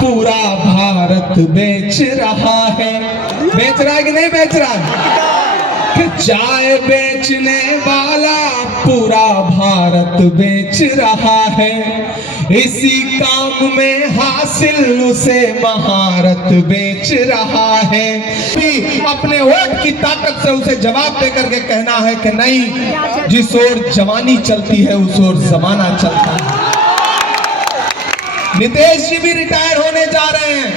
पूरा भारत बेच रहा है कि नहीं बेच रहा है? चाय बेचने वाला पूरा भारत बेच रहा है, इसी काम में हासिल उसे महारत बेच रहा है। अपने वोट की ताकत से उसे जवाब देकर के कहना है कि नहीं, जिस ओर जवानी चलती है उस ओर जमाना चलता है। नीतीश जी भी रिटायर होने जा रहे हैं,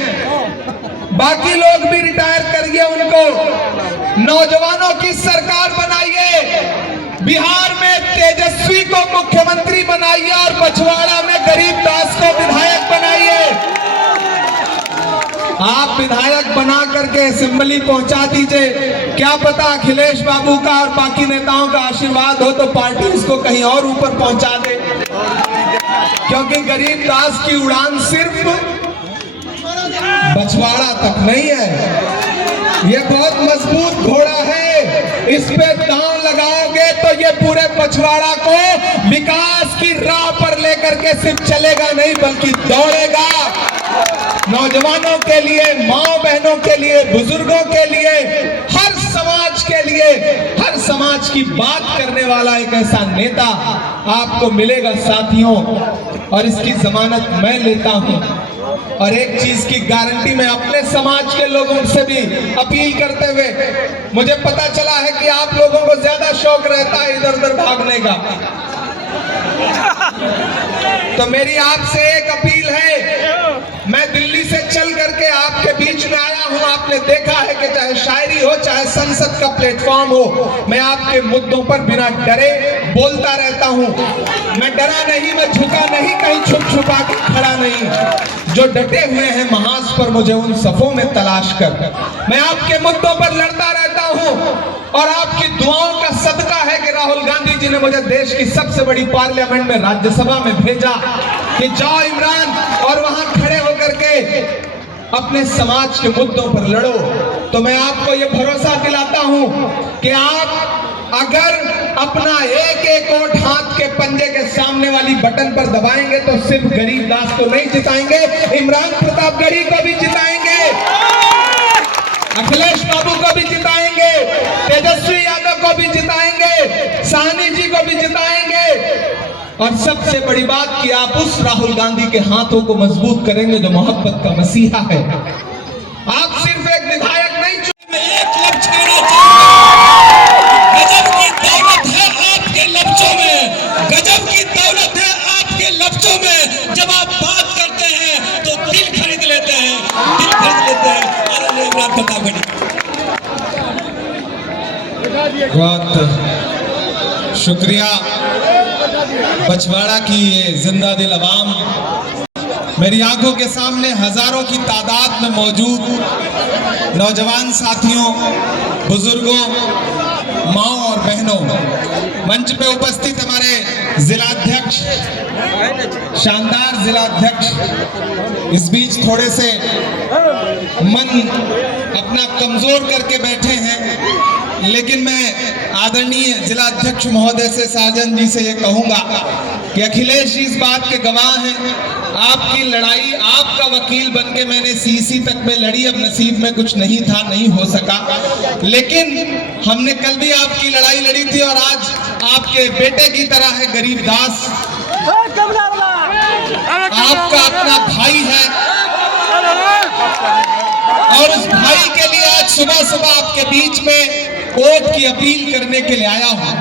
बाकी लोग भी रिटायर करिए उनको। नौजवानों की सरकार बनाइए, बिहार में तेजस्वी को मुख्यमंत्री बनाइए और पछवाड़ा में गरीबदास को विधायक बनाइए। आप विधायक बना करके असेंबली पहुंचा दीजिए, क्या पता अखिलेश बाबू का और बाकी नेताओं का आशीर्वाद हो तो पार्टी उसको कहीं और ऊपर पहुंचा दे, क्योंकि गरीबदास की उड़ान सिर्फ बछवाड़ा तक नहीं है। ये बहुत मजबूत घोड़ा है, इस पे दांव लगाओगे तो ये पूरे पछवाड़ा को विकास की राह पर लेकर के सिर्फ चलेगा नहीं बल्कि दौड़ेगा। नौजवानों के लिए, माँ बहनों के लिए, बुजुर्गों के लिए, हर समाज के लिए, हर समाज की बात करने वाला एक ऐसा नेता आपको मिलेगा साथियों, और इसकी जमानत मैं लेता हूं। और एक चीज की गारंटी मैं अपने समाज के लोगों से भी अपील करते हुए, मुझे पता चला है कि आप लोगों को ज्यादा शौक रहता है इधर उधर भागने का, तो मेरी आपसे एक अपील है। मैं दिल्ली से चल करके आपके बीच में आया हूं, आपने देखा है कि चाहे शायरी हो चाहे संसद का प्लेटफॉर्म हो, मैं आपके मुद्दों पर बिना डरे बोलता रहता हूं। मैं डरा नहीं, मैं झुका नहीं, कहीं छुप छुपा के खड़ा नहीं। जो डटे हुए हैं महाज पर मुझे उन सफों में तलाश कर, मैं आपके मुद्दों पर लड़ता रहता हूं। और आपकी दुआओं का सदका है कि राहुल गांधी जी ने मुझे देश की सबसे बड़ी पार्लियामेंट में, राज्यसभा में भेजा कि जाओ इमरान और वहां खड़े होकर के अपने समाज के मुद्दों पर लड़ो। तो मैं आपको ये भरोसा दिलाता हूं कि आप अगर अपना एक एक वोट हाथ के पंजे के सामने वाली बटन पर दबाएंगे तो सिर्फ गरीबदास को नहीं जिताएंगे, इमरान प्रतापगढ़ी को भी जिताएंगे, अखिलेश बाबू को भी जिताएंगे, तेजस्वी यादव को भी जिताएंगे, साहनी जी को भी जिताएंगे। और सबसे बड़ी बात कि आप उस राहुल गांधी के हाथों को मजबूत करेंगे जो मोहब्बत का मसीहा है। आप सिर्फ एक विधायक नहीं चुने, एक लक्ष्य गजब की दौलत है आपके लफ्जों में, गजब की दौलत है आपके लफ्जों में। जब आप बात करते हैं तो दिल खरीद लेते हैं, दिल खरीद लेते हैं। बहुत शुक्रिया बछवाड़ा की ये जिंदा दिल अवाम, मेरी आंखों के सामने हजारों की तादाद में मौजूद नौजवान साथियों, बुजुर्गों, माओ और बहनों, मंच पे उपस्थित हमारे जिलाध्यक्ष, शानदार जिलाध्यक्ष, इस बीच थोड़े से मन अपना कमजोर करके बैठे हैं, लेकिन मैं आदरणीय जिलाध्यक्ष महोदय से, साजन जी से ये कहूंगा कि अखिलेश जी इस बात के गवाह हैं। आपकी लड़ाई, आपका वकील बनके मैंने सीसी तक में लड़ी, अब नसीब में कुछ नहीं था, नहीं हो सका, लेकिन हमने कल भी आपकी लड़ाई लड़ी थी और आज आपके बेटे की तरह है गरीबदास, आपका अपना भाई है और उस भाई के लिए आज सुबह सुबह आपके बीच में वोट की अपील करने के लिए आया हूं।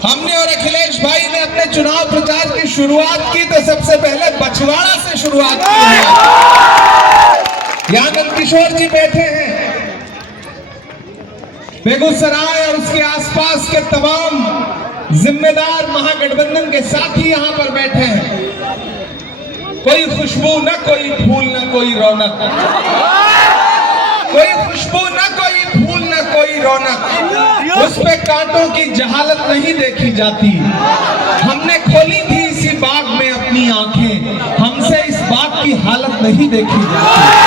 हमने और अखिलेश भाई ने अपने चुनाव प्रचार की शुरुआत की तो सबसे पहले बछवाड़ा से शुरुआत की है। यहाँ नंदकिशोर जी बैठे हैं, बेगूसराय और उसके आसपास के तमाम जिम्मेदार महागठबंधन के साथी यहाँ पर बैठे हैं। कोई खुशबू न कोई फूल न कोई रौनक, कोई खुशबू न कोई फूल न कोई रौनक, उस पे कांटों की जहालत नहीं देखी जाती। हमने खोली थी इसी बाग में अपनी आंखें, हमसे इस बाग की हालत नहीं देखी जाती।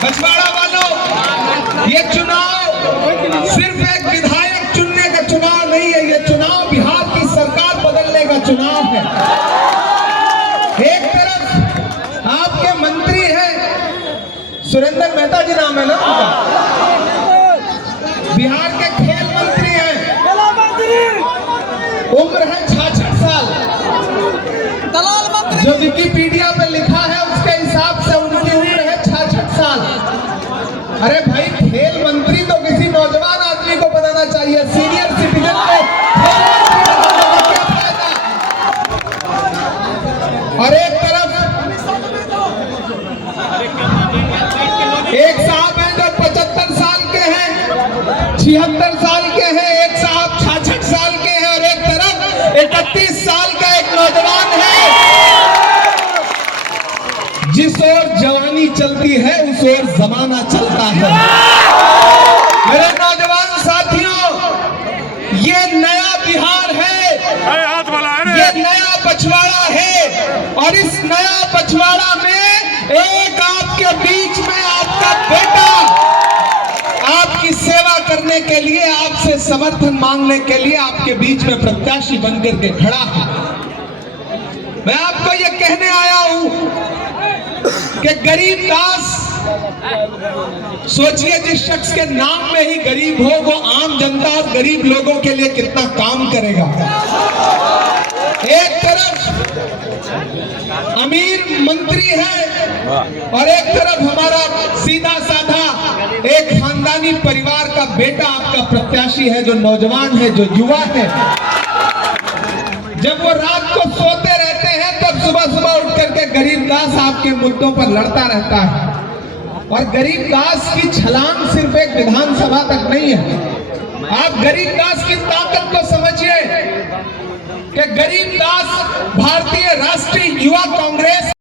बछवाड़ा वालों, ये चुनाव सिर्फ एक विधायक चुनने का चुनाव नहीं है, ये चुनाव बिहार की सरकार बदलने का चुनाव है। एक तरफ आपके मंत्री हैं, सुरेंद्र मेहता जी नाम है ना उनका, बिहार के खेल मंत्री हैं, उम्र है 66 साल, जो विकिपीडिया पे लिखा है उसके हिसाब से उनकी उम्र है 66 साल। अरे भाई, खेल मंत्री तो किसी नौजवान आदमी को बनाना चाहिए, सीनियर सिटीजन को खेल मंत्री बनाने का क्या फायदा। और एक तरफ एक साहब हैं जो 75 साल के हैं, 76 साल के हैं, एक साहब 66 साल के हैं, और एक तरफ 31 साल का एक नौजवान है। जिस ओर जवानी चलती है उस ओर जमाना चलता है। मेरे नौजवान साथियों, ये नया बिहार है, ये नया पछवाड़ा है, और इस नया पछवाड़ा में एक आपके बीच में आपका बेटा आपकी सेवा करने के लिए, आपसे समर्थन मांगने के लिए आपके बीच में प्रत्याशी बनकर के खड़ा है। मैं आपको ये कहने आया हूं कि गरीब दास, सोचिए जिस शख्स के नाम में ही गरीब हो, वो आम जनता और गरीब लोगों के लिए कितना काम करेगा। एक तरफ अमीर मंत्री है और एक तरफ हमारा सीधा साधा एक खानदानी परिवार का बेटा आपका प्रत्याशी है, जो नौजवान है, जो युवा है। जब वो रात को सोते रहते हैं तब सुबह सुबह उठ करके गरीबदास आपके मुद्दों पर लड़ता रहता है। और गरीबदास की छलांग सिर्फ एक विधानसभा तक नहीं है। आप गरीबदास की ताकत को समझिए कि गरीबदास भारतीय राष्ट्रीय युवा कांग्रेस